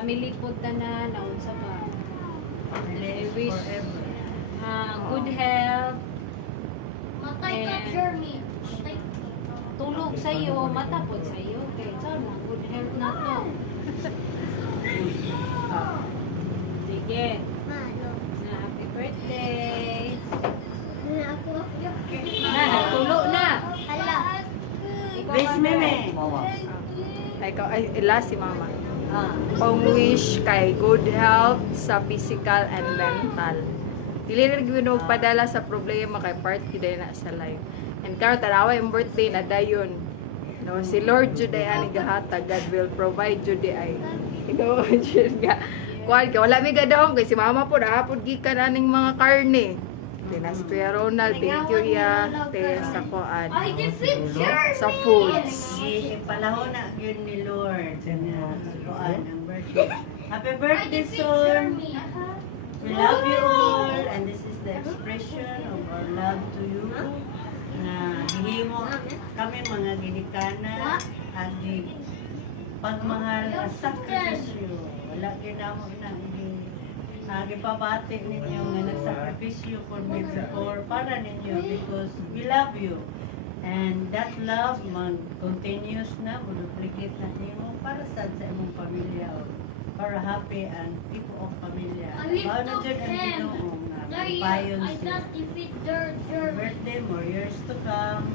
family po tanan, naunsa ba? I wish good health, Matay ka, And- Jeremy. Matay. tulog sa iyo, matapod sa iyo. Okay, sana good health na to. Sige. Malo. Na happy birthday. Ako. Na, nagtulo na. Hala. Ikaw, Wish Mama. meme. Ay, last si mama. Ah. Pang-wish kay good health sa physical and mental. Dili na gyud magpadala sa problema kay part gyud na sa life. And karon tanawa yung birthday na dayon. No, si Lord jud ay ani gahatag, God will provide jud ay. Ikaw jud nga. Kuan ka wala mi gadawon kay si mama po hapon gikan aning mga karne. Tinas Kuya Ronald, thank you ya te sa kuan. I defeat Jeremy. Sa foods. Palahon na yun ni Lord. Kuan ang birthday. Happy I birthday, defeat son. Jeremy. We love you all, and this is the expression of our love to you. Na hihimo kami mga ginikana at di pagmahal at sakripisyo. Wala ginamo na gipabati ninyo nga nagsakripisyo for me before para ninyo because we love you. And that love mag-continuous na, mag-duplicate na ninyo para sa imong pamilya o para happy and people of pamilya. I lift Paano up dyan ang him. Ginoong na Dahil payon I siya. just defeat Jeremy. Birthday, more years to come.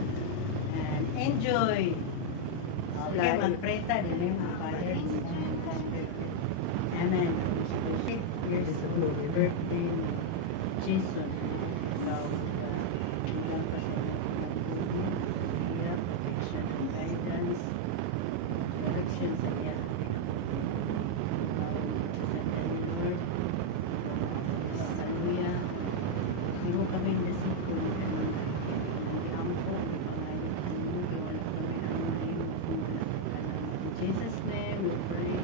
And enjoy. Okay, Life. mag-pray ta din yung mga father. Amen. 8 years old birthday ni Jason. Ikaw, bilang pa sa iya, protection and guidance, direction sa iya. Sa kanya, Lord. Hallelujah. Hindi kami nasipon. Hindi ampo. In Jesus' name we pray.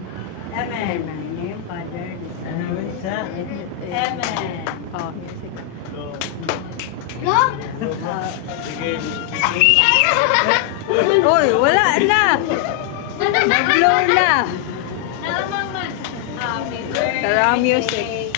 Amen. In the name of Father, the Son, and the Spirit. Amen. Oh. No? Oy, wala na. Nag-blow na. Happy birthday. Tara, music.